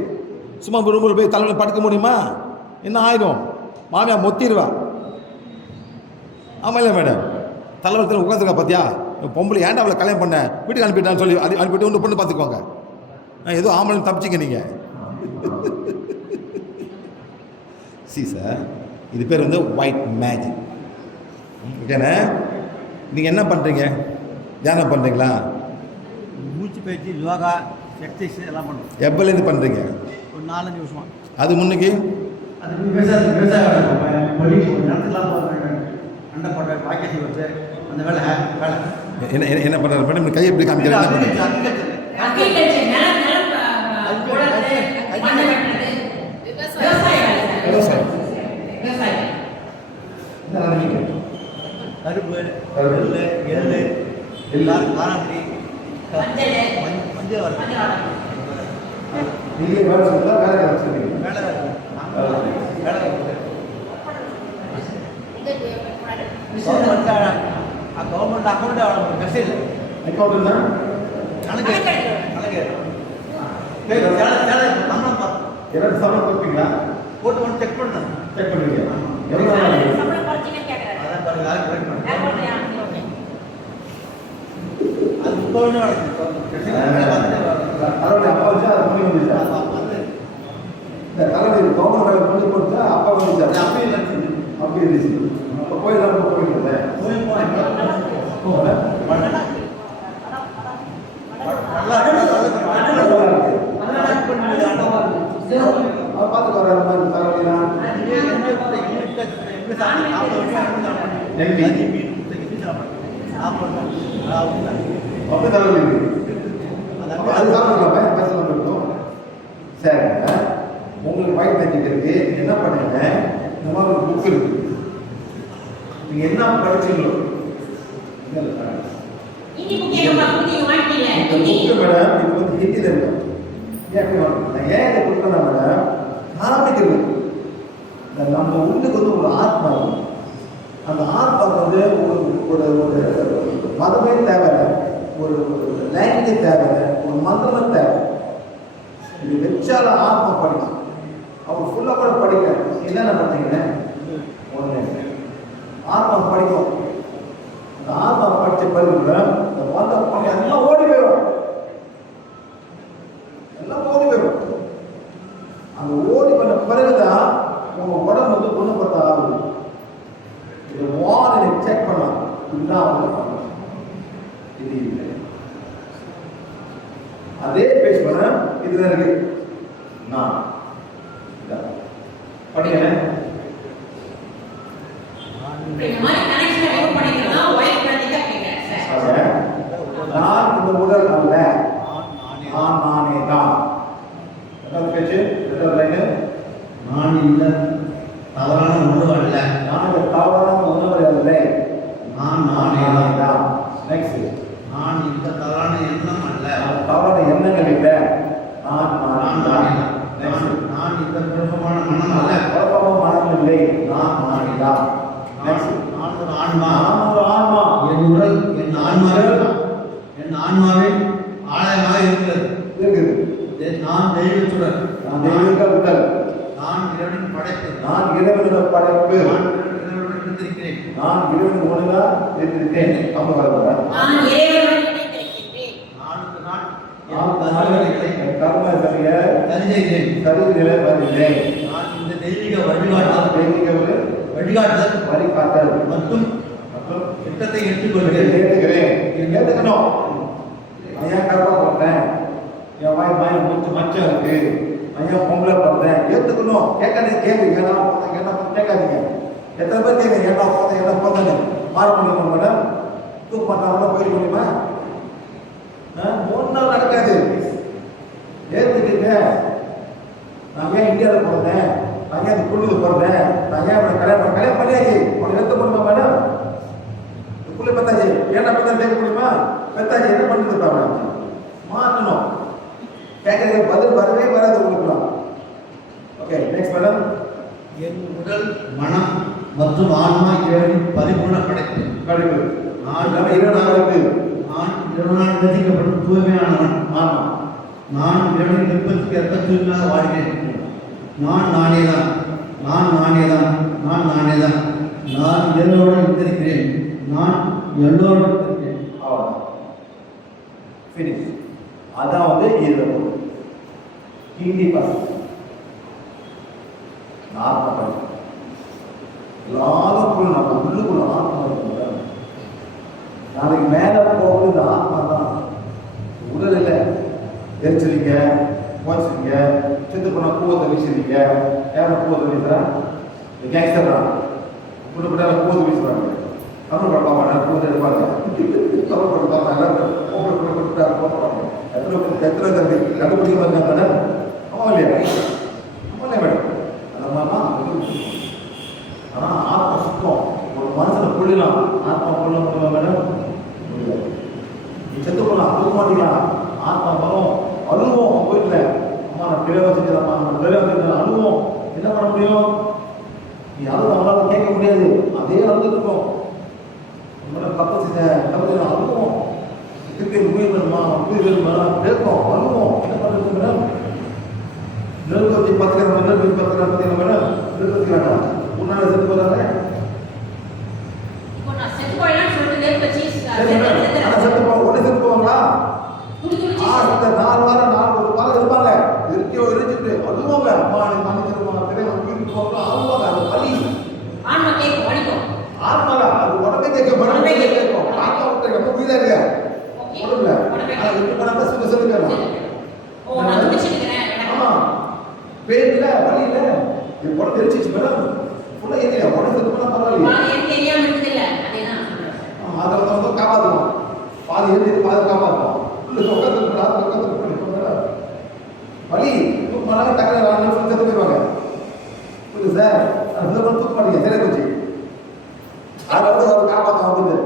சும்மா ரூமில் போய் தலைவலில் படுக்க முடியுமா? என்ன ஆயிடும்? மாமியார் மொத்திடுவா. ஆமாம் இல்லை மேடம்? தலைவரத்தில் உட்காந்துருக்கா பார்த்தியா? பொம்பளை ஏன்டா அவளை கல்யாணம் பண்ண, வீட்டுக்கு அனுப்பிட்டான்னு சொல்லி அது அனுப்பிட்டு ஒன்று பொண்ணு பார்த்துக்குவாங்க. ஏதோ ஆம்பளை தப்பிச்சிங்க நீங்கள். சி சார், இது பேர் வந்து ஒயிட் மேஜிக். ஓகேண்ணே? நீங்கள் என்ன பண்ணுறீங்க? தியானம் பண்ணுறீங்களா? மூச்சு பயிற்சி, யோகா, எக்ஸசைஸ் எல்லாம் பண்ணுறோம். எப்போலேருந்து பண்ணுறீங்க? ஒரு 4-5 வருஷமா. அது முன்னுக்கு அது விவசாயம் நிலத்துலாம் அண்டை போட்ட பாக்கெட் வருது, அந்த வேலை என்ன என்ன பண்ணுறாரு மேடம்? கையை எப்படி காமிக்கிறேன்? கருப்பு, எள்ளு, எல்லாரும் காராப்படி, மஞ்சள் வருது. நீங்கள் வேலை சொல்லுங்க, வேலை சொல்லுங்க. வேலை வேலை கவர்மெண்ட் அக்கௌண்ட் மெசேஜ் அக்கௌண்ட்னா கணக்கு சம்பளம் பார்த்து எனக்கு சம்பளம் கொடுப்பீங்களா? போட்டு வந்து செக் பண்ணேன். செக் பண்ணுவீங்க. எவ்வளோ? அதான் பாருங்க, இப்போன்னு நடக்குது. தலைவலி அப்பா வச்சா அது பண்ணி வந்துச்சா இந்த தலைவலி கவர்மெண்ட் வேலை பண்ணி கொடுத்தா அப்பா வந்துச்சா அப்படியே நடக்குது. அப்படி இருந்துச்சு அப்போ போயிடலாம் போயிட்டு இருந்தேன் பார்த்துட்டு வர மாதிரி தலைவலிலாம் அப்படி தலைவலி இருக்கு அது சாப்பிடலாம் பேசலாம் இருக்கும் சரிங்க உங்களுக்கு வயிற்று தெரிஞ்சுக்கிறதுக்கு என்ன பண்ணுங்க இந்த மாதிரி ஒரு புக் இருக்கு நீங்க என்ன படிச்சீங்களோ இந்தி புக் ஏன் பாக்குறீங்க மாட்டீங்க இந்த புக்கு மேடம் இது வந்து ஹிந்தியில் இருக்கும் நான் ஏன் இதை கொடுத்தேன்னா மேடம் ஆரம்பிக்கிறது நம்ம உள்ளுக்கு வந்து ஒரு ஆத்மா இருக்கும் அந்த ஆத்மாவுக்கு வந்து ஒரு ஒரு மதமே தேவையில்லை ஒரு லாங்குவேஜ் தேவையில்லை ஒரு மந்திரமே தேவை இது வச்சால ஆத்மா படிக்கும் அவர் ஃபுல்லாக கூட படிக்க என்னென்ன பார்த்தீங்கன்னா ஒன்று ஆத்மா படிக்கும் அந்த ஆத்மா படித்த பிறகு இந்த வந்த பணம் எல்லாம் ஓடி போயிடும் எல்லாம் ஓடி போயிடும் அந்த ஓடி பண்ண பிறகுதான் உங்க உடம்பு வந்து குணப்படுத்த ஆகுது இதை வார்டு செக் பண்ணலாம் இதுதான் அவங்க பண்ணலாம் இது இல்லை அதே பேஸ் பண்ண இதுதான் இருக்கு நான் படிங்க இந்த மாதிரி கனெக்ஷன் ரிமூவ் பண்ணிக்கலாம் ஒயிட் பண்ணிக்க அப்படிங்க சார் நான் இந்த உடல் அல்ல நான் நானே தான் எதாவது பேச்சு எதாவது லைனு நான் இந்த தவறான உணவு அல்ல. நான் இந்த தவறான உணவு அல்ல நான் நானே தான் நெக்ஸ்ட் நான் இந்த தவறான எண்ணம் அல்ல. தவறான எண்ணங்கள் இல்லை நான் நான் நானே நானே தான் நெக்ஸ்ட் நான் இந்த குழப்பமான மனம் அல்ல. குழப்பமும் மனம் இல்லை நான் நானே தான் நெக்ஸ்ட் நான் ஒரு ஆன்மா. நான் ஒரு ஆன்மா என் உடல் என் ஆன்மாவின் ஆலயமாக இருக்கிறது. இருக்குது நான் தெய்வத்துடன் நான் தெய்வீக உடல் நான் இறைவனின் படைப்பு. நான் இறைவனோட படைப்பு நான் இறைவனுடன் இருந்திருக்கிறேன். நான் இறைவன் ஒழுங்கா இருக்கிறேன் அப்ப வரக்கூடாது நான் இறைவனுடன் இணைந்திருக்கின்றேன் என் கர்ம சரிய சரி செய்கிறேன். சரிநிலை வருகிறேன் நான் இந்த தெய்வீக வழிகாட்டல் தெய்வீக ஒரு வழிகாட்டுதல் வழிகாட்டல் மற்றும் மற்றும் திட்டத்தை ஏற்றுக்கொள்கிறேன். ஏற்றுக்கிறேன் ஏற்றுக்கணும் நான் ஏன் கர்மா பண்றேன் என் வாய் மூச்சு மச்சம் இருக்கு நான் ஏன் பொம்பளை பண்றேன் ஏற்றுக்கணும் கேட்காதீங்க கேட்குங்க என்ன கேட்காதீங்க எத்தனை பேர் கேட்குங்க என்ன போதானே மாற முடியுமா மேடம் தூக்க மாட்டாங்கன்னா போயிட முடியுமா மூணு நாள் நடக்காது ஏற்றுக்குங்க நான் ஏன் இந்தியாவில் பிறந்தேன் நான் ஏன் குழுவில் பிறந்தேன் நான் ஏன் அவனை கல்யாணம் பண்ணியாச்சு அவனை நிறுத்த முடியுமா மேடம் குழு பெத்தாச்சு ஏன்னா பெத்தா கேட்க முடியுமா பெத்தாச்சு என்ன பண்ணிட்டு அவன் மாற்றணும் கேட்கறதுக்கு பதில் வரவே வராது உங்களுக்குலாம் ஓகே நெக்ஸ்ட் மேடம் என் உடல் மனம் மற்றும் ஆன்மா இறைவனின் பரிபூர்ண படைப்பு. கழிவு நான் இருபது நான் இறைவனால் ரசிக்கப்படும் தூய்மையானவன். ஆமா நான் இறைவனின் விருப்பத்துக்கு ஏற்ப தூய்மையாக வாழ்கிறேன். நான் நானேதான் நான் இறைவனோடு இருந்திருக்கிறேன். நான் எல்லோரோடு இருக்கிறேன். அவ்வளோதான் ஃபினிஷ் அதான் வந்து இருபது ஹிந்தி பாஸ் ஆத்மா படிக்கும் எல்லாருக்கும் நம்ம உள்ளுக்குள்ள ஆத்மா இருக்குல்ல நாளைக்கு மேலே போகுது இந்த ஆத்மா தான் உடல் இல்லை எரிச்சிருங்க போச்சுருங்க செத்து போனால் பூவத்தை வீசுறீங்க யாரும் பூவத்தை வீசுறா இந்த கேங்ஸ்டர் தான் புட்டு புட்டால பூவத்தை வீசுறாங்க தமிழ் படப்பாங்க நான் பூவத்தை எடுப்பாங்க தமிழ் படப்பாங்க எல்லாரும் எத்தனை தம்பி கண்டுபிடிக்க வந்தாங்க ஆமாம் இல்லையா ஆமாம் இல்லையா மேடம் அந்த மாதிரிலாம் ஆனால் ஆத்மா சுத்தம் ஒரு மனசில் புள்ளலாம் ஆத்மா புள்ள முடியுமா மேடம் முடியாது நீ செத்து போகலாம் அழுக மாட்டீங்களா ஆத்மா வரும் அழுவோம் வீட்டில் அம்மா நான் பிள்ளை வச்சுக்கிறேம்மா நான் பிள்ளை வச்சுக்கிறேன் அழுவோம் என்ன பண்ண முடியும் நீ அழுது அவங்களால கேட்க முடியாது அதே அழுதுருக்கும் உங்களால் தப்பு செஞ்ச அழுவோம் திருப்பி உயிர் வேணுமா உயிர் வேணுமா கேட்போம் அழுவோம் என்ன பண்ணுறது மேடம் நெருப்பத்தி 10 கிராம் நெருப்பத்தி 10 கிராம் பார்த்தீங்கன்னா மேடம் நெருப்பத்தி வேண்டாம் உன்னால செத்து போகிறாங்க இப்போ நான் செத்து போயிடலாம்னு சொல்லிட்டு நெருப்பு வச்சு செத்து போவாங்க உடனே செத்து போவாங்களா அது எழுதி பாதுகாப்பாக இருக்கும். இல்லை உட்காந்து வலி தூக்க மாட்டாங்க, டக்குனு 2 நிமிஷம் செத்து போயிடுவாங்க. புரியுது சார்? அந்த மாதிரி தூக்க மாட்டீங்க, சரி போச்சு. அதை வந்து அவர் காப்பாற்ற வந்துட்டு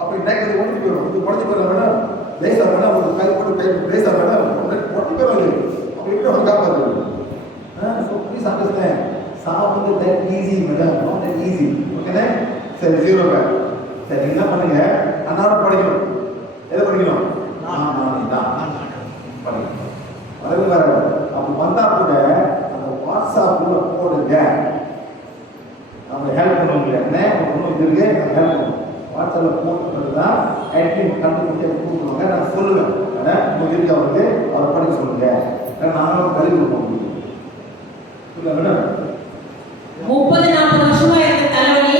அப்படி நேக்கிறது ஒட்டி போயிடும். இது உடஞ்சி போயிடும் மேடம், லேசா வேணாம், ஒரு கை போட்டு கை லேசா வேணாம், ஒட்டி போயிடும். அப்படி இப்படி அவர் காப்பாற்றுது. ஸோ ப்ளீஸ் அண்டர்ஸ்டாண்ட், சாப்பிட்டு that easy madam, not that easy. ஓகேண்ணே? சரி, 0 பேர். சரி, என்ன பண்ணுங்க, அன்னாட படிக்கணும். எதை படிக்கணும்? நான் தான் படிக்கணும். அதுவும் வேற அப்படி வந்தா கூட அந்த வாட்ஸ்அப்ல போடுங்க, நம்ம ஹெல்ப் பண்ணுவோம். என்ன ஒன்றும் இது இருக்கு, ஹெல்ப் பண்ணுவோம். வாட்ஸ்அப்ல போட்டு தான் ஆக்டிவ் கண்டுபிடிச்சி கூப்பிடுவாங்க. நான் சொல்லுவேன், உங்களுக்கு இருக்கு, அவருக்கு அவர் படிக்க சொல்லுங்க, நாங்களும் கல்வி கொடுப்போம். இல்லை மேடம், 30-40 வருஷமா இருந்த தலைவலி,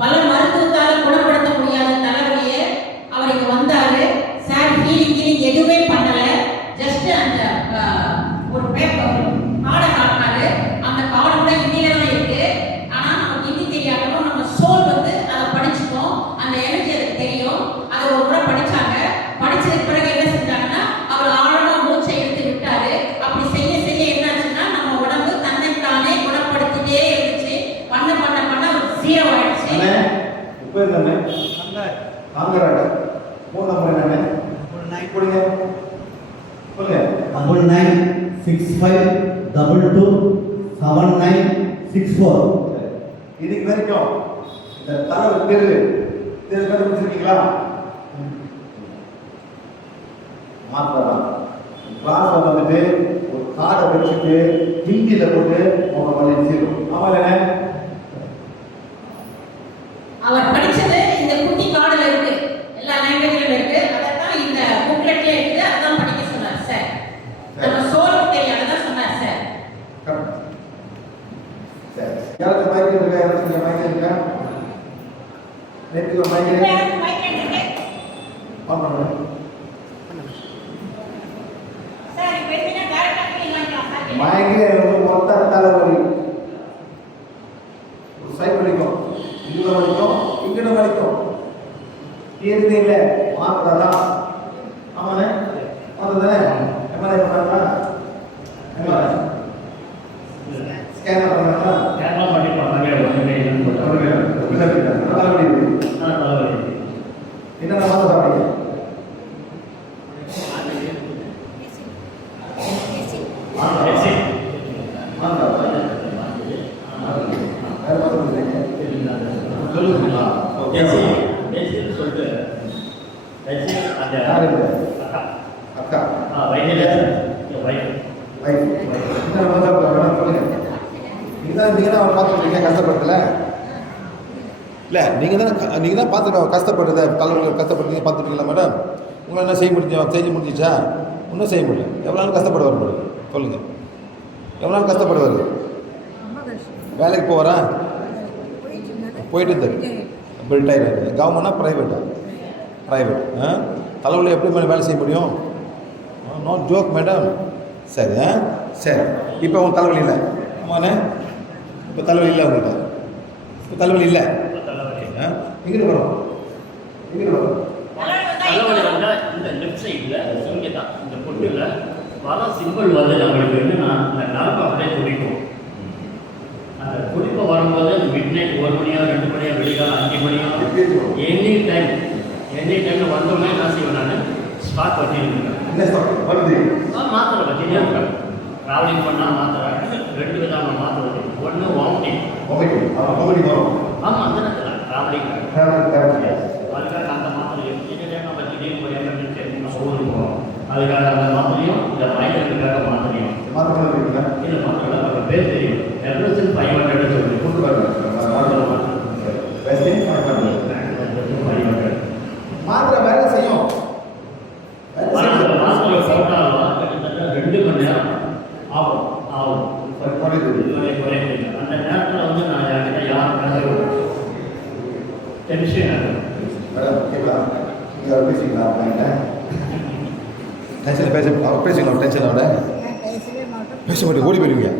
பல மருத்துவத்தால குணப்படுத்த முடியாத தலைவலியை அவர் இங்க வந்தாரு. சார் ஹீலிங் எதுவுமே பண்ணல, ஜஸ்ட் அந்த ஒரு பேப்பர் கார்டை காட்டினாரு. அந்த கார்டு கூட ஹிந்தியில தான் இருக்கு. ஆனா நமக்கு ஹிந்தி தெரியாதவங்க நம்ம சோல் வந்து அதை படிச்சுட்டோம், அந்த எனர்ஜி அதுக்கு தெரியும். அதை ஒரு முறை படிச்சாங்க. படிச்சதுக்கு பிறகு என்ன செஞ்சாங்கன்னா, அவர் ஆழமா மூச்சை எடுத்து விட்டாரு. அப்படி செய்ய செய்ய என்னாச்சுன்னா, நம்ம உடம்பு தன்னைத்தானே குணப்படுத்திட்டே இருந்துச்சு. பண்ண ஒரு 0 ஆயிடுச்சு. இப்போ என்ன காங்கராட 3 நம்பர் என்னன்னு கொடுங்க, சொல்லுங்க. 9965227964. இதுக்கு வரைக்கும் இந்த தரவு தேர்வு கண்டுபிடிச்சிருக்கீங்களா? மாத்திரம் கிளாஸ்ல வந்துட்டு ஒரு கார்டை வச்சுட்டு ஹிந்தியில போட்டு அவங்க வலிச்சிடும். ஆமாம், அவர் படிச்சது இந்த குட்டி கார்டுல இருக்கு, எல்லா லாங்குவேஜ்லயும் இருக்கு. அதான் இந்த புக்லெட்ல இருக்கு, அதான் படிக்க சொன்னார் சார். நம்ம சோல் தெரியும், அதான் சொன்னார் சார். சரி, யாருக்கு மைக் இருக்கா? யாருக்கு மைக் இருக்கா? நேற்று மைக் இருக்கு, ஆன் பண்ணுங்க சார். இப்போ என்ன டைரக்டா கேட்கலாம். மைக்ல மொத்த தலைவலி ஒரு சைட் வலிக்கும், இங்க வலிக்கும், இங்கிட்ட வலிக்கும், தீர்வு இல்லை, மாத்திரதான். ஆமாண்ணே, அதுதானே எம்ஆர்ஐ பண்ணாங்களா? எம்ஆர்ஐ ஸ்கேனர் பண்ணாங்களா? கேரளா பண்ணி பண்ணாங்க, ஒன்றுமே இல்லைன்னு தலைவலி என்னென்ன மாத்திரை சாப்பிட்டீங்க? அக்கா நீங்க தான் பார்த்துருக்கீங்க கஷ்டப்படுறதுல. இல்லை, நீங்கள் தான் பார்த்துருக்க கஷ்டப்படுறத, தலைவர்கள் கஷ்டப்படுறீங்க பார்த்துருக்கீங்களா மேடம்? உங்களை என்ன செய்ய முடிஞ்சிச்சா? ஒன்றும் செய்ய முடியல. எவ்வளோ நாள் கஷ்டப்படுவார் மேடம்? சொல்லுங்கள், எவ்வளோ நாள் கஷ்டப்படுவார்? வேலைக்கு போவாரா? போயிட்டு இருந்தார், ரிட்டையர் ஆகிடுது. கவர்மெண்ட்டா ப்ரைவேட்டா? ப்ரைவேட். தலைவலி எப்படி மேடம் வேலை செய்ய முடியும்? No joke madam. சரி, சரி. இப்போ உங்கள் தலைவலி இல்லை. ஆமாண்ணே, இப்போ தலைவலி இல்லை உங்கள்கிட்ட? இப்போ தலைவலி இல்லை. எங்கிட்டு வரும்? எங்கிட்டு வரும்? தலைவலி வந்தால் இந்த லெஃப்ட் சைடில் இங்கே தான், இந்த பொட்டில் பல சிம்பிள் வந்து நம்மளுக்கு என்னன்னா, இந்த நரம்பு அப்படியே துடிக்கும். அந்த துடிப்பு வரும்போது மிட் நைட் 1 மணியோ 2 மணியோ வெளிக்காலம் 5 மணியோ எனி டைமில் வந்தோடனே என்ன செய்வேன், நான் ஸ்டார்ட் பண்ணியிருக்கேன். என்ன ஸ்டார்ட் வருது? மாத்திரை பற்றினே இருக்கேன். ட்ராவலிங் பண்ணால் மாத்திரை 2 விதமான மாத்திரை வருது. ஒன்று வாமிட்டிங் வரும். ஆமாம், அந்த நேரத்தில் ட்ராவலிங் அதுக்காக அந்த மாத்திரை நம்ம திடீர்னு ஒரு எமர்ஜென்சி நம்ம ஊருக்கு போகிறோம், அதுக்காக அந்த மாத்திரையும் இந்த மைக்ரேனுக்காக மாத்திரையும் இந்த மாத்திரை நம்ம பேர் தெரியும். எவரெஸ்ட் 500 சொல்லி கொண்டு வரணும். மாத்திரை வேலை செய்யும். மாத்திரை போட்டாலும் கிட்டத்தட்ட 2 மணி நேரம் ஆகும். அந்த நேரத்தில் வந்து நான் என்கிட்ட யாரும் பேச டென்ஷன் ஆகும். பேசிக்கலாம், டென்ஷனோட பேச மாட்டேன், ஓடி போயிடுவீங்க.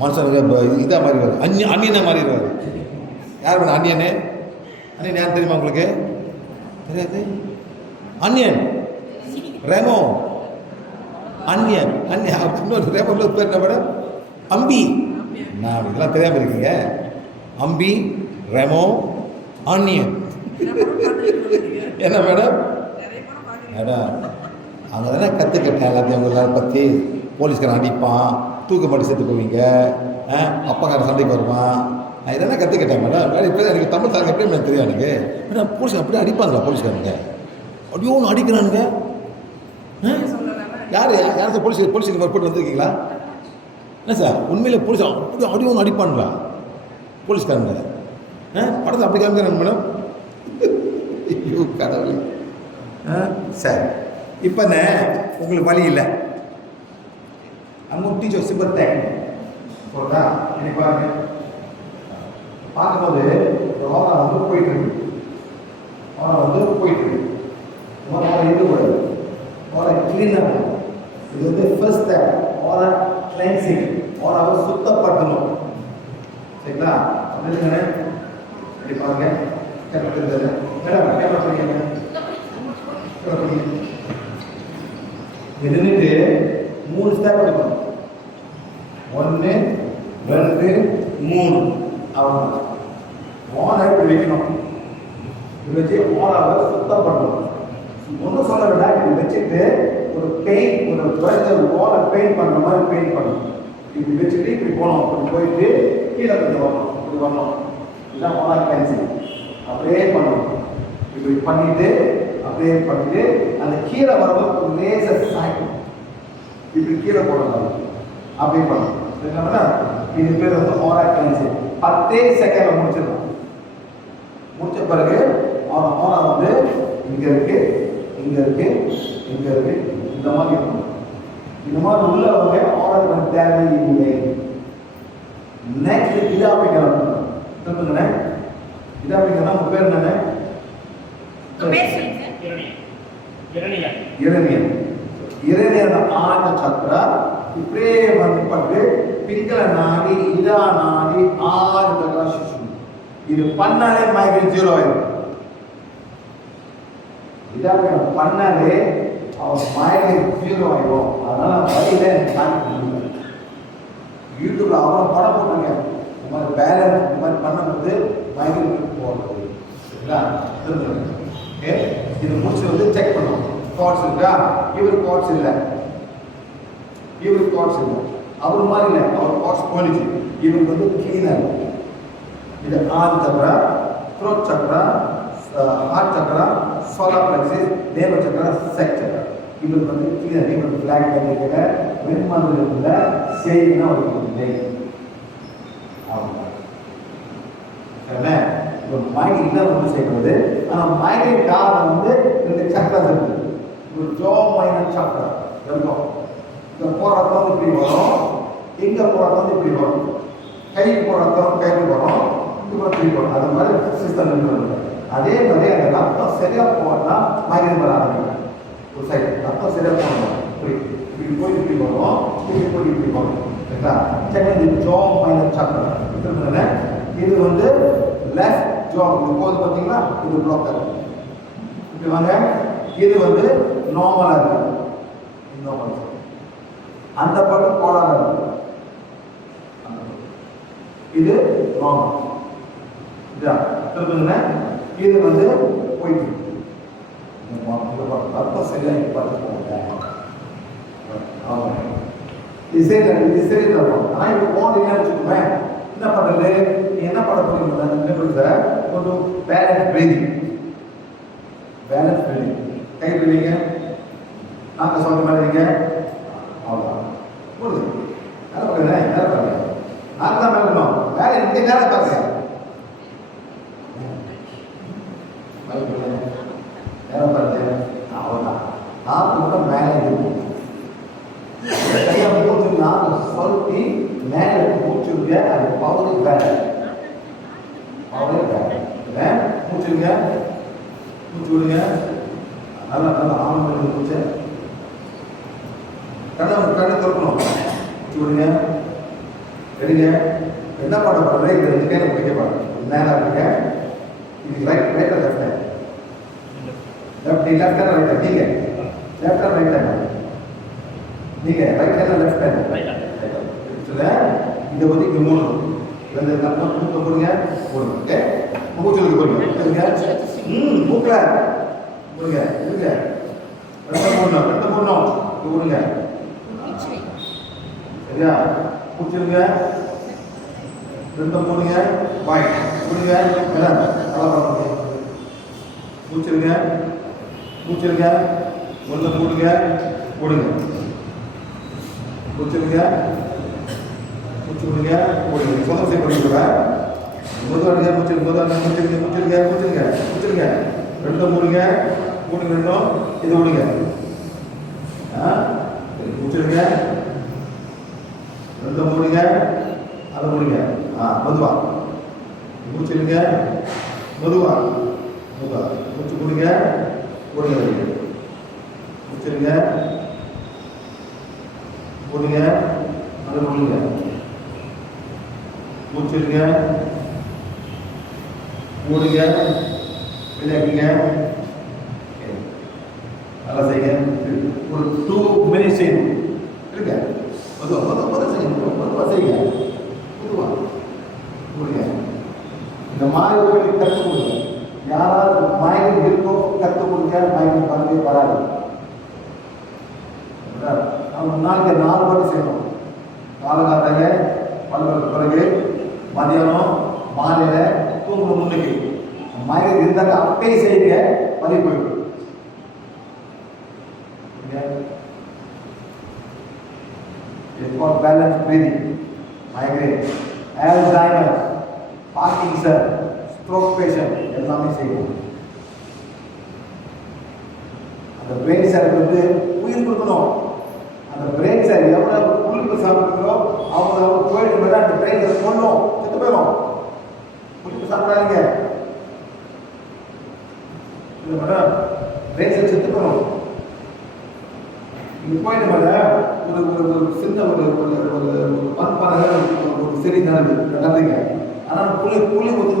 மனுஷனுக்கு இதாக மாறிடுவார், அந்நியனை மாறிடுவார். யார் வேணும் அந்நியனே? அந்நியன் யார் தெரியுமா உங்களுக்கு? தெரியாது. அன்யன், ரெமோ, அன்யன், இன்னொரு ரெமோ பேர் என்ன மேடம்? அம்பி. நான் இதெல்லாம் தெரியாமல் இருக்கீங்க. அம்பி, ரெமோ, ஆனியன். என்ன மேடம்? மேடம் அங்கே தானே கற்றுக்கிட்டேன் எல்லாத்தையும் உங்களை பற்றி. போலீஸ்காரன் அடிப்பான், தூக்கப்பட்டு செத்து போவீங்க, அப்பக்காரன் சண்டைக்கு வருவான். நான் இதெல்லாம் கற்றுக்கிட்டேன் மேடம். வேறு இப்போ எனக்கு தமிழ் சாங்க எப்படி எனக்கு தெரியும் எனக்கு. மேடம் போலீஸ் அப்படியே அடிப்பாங்களா போலீஸ்காரனுங்க? அப்படியோ ஒன்று அடிக்கிறானுங்க. யார் யாராச்சும் போலீஸுக்கு போட்டு வந்திருக்கீங்களா? என்ன சார் உண்மையில் போலீஸ் அப்படி அப்படியே ஒன்று அடிப்பானுங்களா போலீஸ்காரங்க? படத்தை அப்படி காமிக்கிறாங்க மேடம். ஐயோ கடவுள். சரி இப்போ உங்களுக்கு வழி இல்லை. அங்கே டீச்சர் சிம்பர் டேக் சொல்கிறா. இன்னைக்கு பாருங்க, பார்க்கும்போது ஓரா வந்து போயிட்டு இருக்கு. ஓரா வந்து போயிட்டு இருக்கு. ஓரா இருக்கக்கூடாது. ஓரா கிளீனாக. இது வந்து ஃபர்ஸ்ட் ஸ்டெப். ஓரா கிளென்சிங். ஓராவை சுத்தப்படுத்தணும். சரிங்களா? அப்படிங்க இப்படி பாருங்க. கேட்கறது மேடம் கேமரா பண்ணிங்க. நின்றுட்டு 3 ஸ்டெப் எடுக்கணும். 1 2 3 அவ்வளோ. ஓனை இப்படி வைக்கணும். இப்படி வச்சு ஓனாவை சுத்தப்படுத்தணும். ஒன்றும் சொல்ல வேண்டாம். இப்படி வச்சுட்டு ஒரு பெயிண்ட், ஒரு ப்ரஷர் ஓனை பெயிண்ட் பண்ணுற மாதிரி பெயிண்ட் பண்ணணும். இப்படி வச்சுட்டு இப்படி போகணும். இப்படி போயிட்டு கீழே கொஞ்சம் வரணும். இப்படி வரணும். இதுதான் ஓனா கேன்சல். அப்படியே பண்ணணும். இப்படி பண்ணிட்டு அப்படியே பண்ணிட்டு அந்த கீழே வரவும் லேசர் சாய்க்கும். இப்படி கீழே போடணும். அப்படியே பண்ணணும். சரிங்களா? இது பேர் வந்து ஓரா கேன்சல். 10 செகண்ட்ல முடிச்சிடணும். முடிச்ச பிறகு ஓரா வந்து இங்க இருக்கு, இங்க இருக்கு, இங்க இருக்கு, இந்த மாதிரி இருக்கும். இந்த மாதிரி உள்ளவங்க ஓரா வந்து தேவையில்லை. நெக்ஸ்ட் இதாபிக்கலாம். சொல்லுங்க. இதாபிக்கலாம் உங்க பேர் என்னங்க? இரணியன் ஆன சக்கர இப்படியே வந்து பட்டு பிங்கள நாடி இதா நாடி 6 தடவை சுஷு. இது பண்ணாலே மைக்ரேன் 0 ஆயிடும். இதாங்க பண்ணாலே அவர் மைக்ரேன் 0 ஆயிடும். அதனால வழியில எனக்கு யூடியூப்ல அவ்வளோ படம் போட்டுருங்க. இந்த மாதிரி பேலன்ஸ் இந்த மாதிரி பண்ணும்போது மைக்ரேன் போகிறது. சரிங்களா? ஓகே, இது முடிச்சு வந்து செக் பண்ணுவோம். கார்ட்ஸ் இருக்கா? இவர் கார்ட்ஸ் இல்லை, இவர் கார்ட்ஸ் இல்லை, அவர் மாதிரி இல்லை, அவர் கார்ட்ஸ் போலிச்சு. இவருக்கு வந்து கிளீனர். இது ஆறு சக்கரா, த்ரோட் சக்கரா, ஹார்ட் சக்கரா, சோலார் பிளெக்ஸஸ், தேவ சக்கரா, செக் சக்கரா. இவருக்கு வந்து கிளீனர். இவருக்கு பிளாக் பண்ணிக்கிற வெண்மந்திரத்தில் செய்தினா அவருக்கு இல்லை. சரிண்ணே? இப்போ மைக்ரேன் தான் வந்து செய்கிறது. ஆனால் மைக்ரேன் காரணம் வந்து 2 சக்கராஸ் இருக்குது. ஒரு ஜோ மைனர் சக்கரா இருக்கும். இந்த போராட்டம் வந்து இப்படி வரும், இங்கே போராட்டம் வந்து இப்படி வரும், கைக்கு போராட்டம் கைக்கு வரும், இப்படி வரும். அது மாதிரி சிஸ்டம் இருக்குது. அதே மாதிரி அந்த ரத்தம் சரியாக போனால் மைக்ரேன் வர ஆரம்பிக்கும். ஒரு சைடு ரத்தம் சரியாக போகணும். இப்படி இப்படி போய் இப்படி வரும், இப்படி போய் இப்படி வரும். சரிங்களா? செகண்ட் இது ஜோ மைனர் சக்கரா இருக்கிறதுனால இது வந்து லெஃப்ட் ஜோ போகுது. பார்த்தீங்களா? இது ப்ளாக்கர். இப்படி வாங்க. இது வந்து நார்மலாக இருக்கு. நார்மல். அந்த பக்கம் கோளாறு இருக்கு. இது நார்மல். திருப்புங்க. இது வந்து போயிட்டு ரத்தம் சரியாக பார்த்துக்கோங்க. இது சரி இருக்கும். ஆனால் இப்போ போனீங்கன்னு வச்சுக்கோங்க, என்ன பண்ணுறது? நீ என்ன பண்ண போறீங்க? கொஞ்சம் பேலன்ஸ் பிரீதிங். Balance breathing. கை பிடிங்க. நாங்கள் சொல்ற மாதிரி இருங்க. அவ்வளோதான். போடுது. வேலை பண்ணுங்க. வேலை பண்ணுங்க. நாங்கள் தான் பண்ணணும். வேலை இந்த நேரம் பாருங்க. வேலை பாருங்க. அவ்வளோதான். நாக்கு மட்டும் மேலே இருக்கும். மூச்சு நாக்கு சொல்லி மேலே மூச்சுங்க. அது பவரு வேலை. பவரு வேலை. மூச்சுங்க. மூச்சு விடுங்க. நல்லா நல்லா ஆரம்பி மூச்சு. கண்ணை திறக்கணும். மூச்சு விடுங்க. எடுங்க. என்ன பண்ண போகிறேன்? இது 2 கையில் பிடிக்க போகிறேன். நேராக இருக்க. இது ரைட் லெஃப்ட். லெஃப்ட் நீ லெஃப்ட் ஹேண்ட் ரைட் நீங்க லெஃப்ட் ஹேண்ட் ரைட் ஹேண்ட் நீங்க ரைட் ஹேண்ட் லெஃப்ட் ஹேண்ட் ரைட்டா சொல்ல இத பத்தி இங்க மூணு இந்த நம்ம மூக்க போடுங்க போடுங்க ஓகே மூக்குல போடுங்க சொல்லுங்க மூக்குல போடுங்க இருங்க ரெண்டு மூணு போடுங்க சரியா மூச்சுங்க ரெண்டு மூணுங்க வாய் போடுங்க மேடம் நல்லா மூச்சுங்க மூச்சுங்க ஒன்று போடுங்க போடுங்க மூச்சுங்க மூச்சு விடுங்க போடுங்க சொன்ன செய்ய பண்ணிடுவேன் முதல்ல மூச்சுருங்க ரெண்டும் மூடுங்க ரெண்டும் இது விடுங்க மூச்சுருங்க ரெண்டும் மூடுங்க அதை மூடுங்க மெதுவா மூச்சுருங்க மெதுவா மூச்சு கொடுங்க மூச்சுருங்க போடுங்க அதை விடுங்க மூச்சுருங்க மூடுங்க விளையாடுங்க நல்லா செய்யுங்க ஒரு 2 மினிட்ஸ் செய்யணும் இருங்க பொதுவாக செய்யுங்க பொதுவாக மூடுங்க இந்த மாதிரி கற்றுக் கொடுங்க யாராவது மயக்கம் இருக்கோ கற்றுக் கொடுங்க மயக்கம் பண்ணி வராது நம்ம நாளைக்கு 4 வாட்டி செய்யணும் காலகாத்தாங்க பல்வேறு பிறகு மதியானம் மாலையில தூங்குற முன்னுக்கு மயக்கம் இருந்தாங்க அப்பயே செய்யுங்க வலி போயிடும் It's called balanced breathing, migraine, Alzheimer, Parkinson, stroke patient எல்லாமே செய்யும் அந்த பிரெயின் செல் வந்து உயிர் கொடுக்கணும் அந்த பிரெயின் செல் எவ்வளவு புளிப்பு சாப்பிடுறோ அவ்வளோ போயிட்டு போயிடும் அந்த பிரெயின் செல் கொள்ளும் செத்து போயிடும் புளிப்பு சாப்பிடாதீங்க இல்லை மேடம் பிரெயின் செல் செத்து போயிடும் இங்கே போயிட்டு மேடம் ஒரு சின்ன ஒரு பண்பான ஒரு சரி நடந்துங்க ஆனால் புளி ஊற்றி